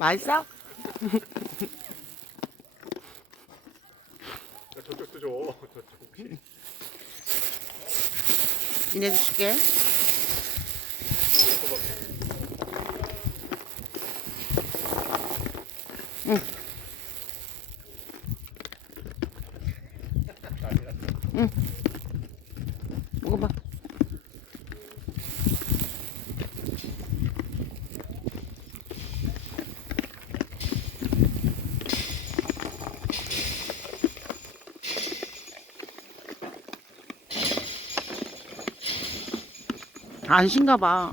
맛있어? 혹시. 니네도 줄게. 응. 응. 먹어봐. 안신가 봐.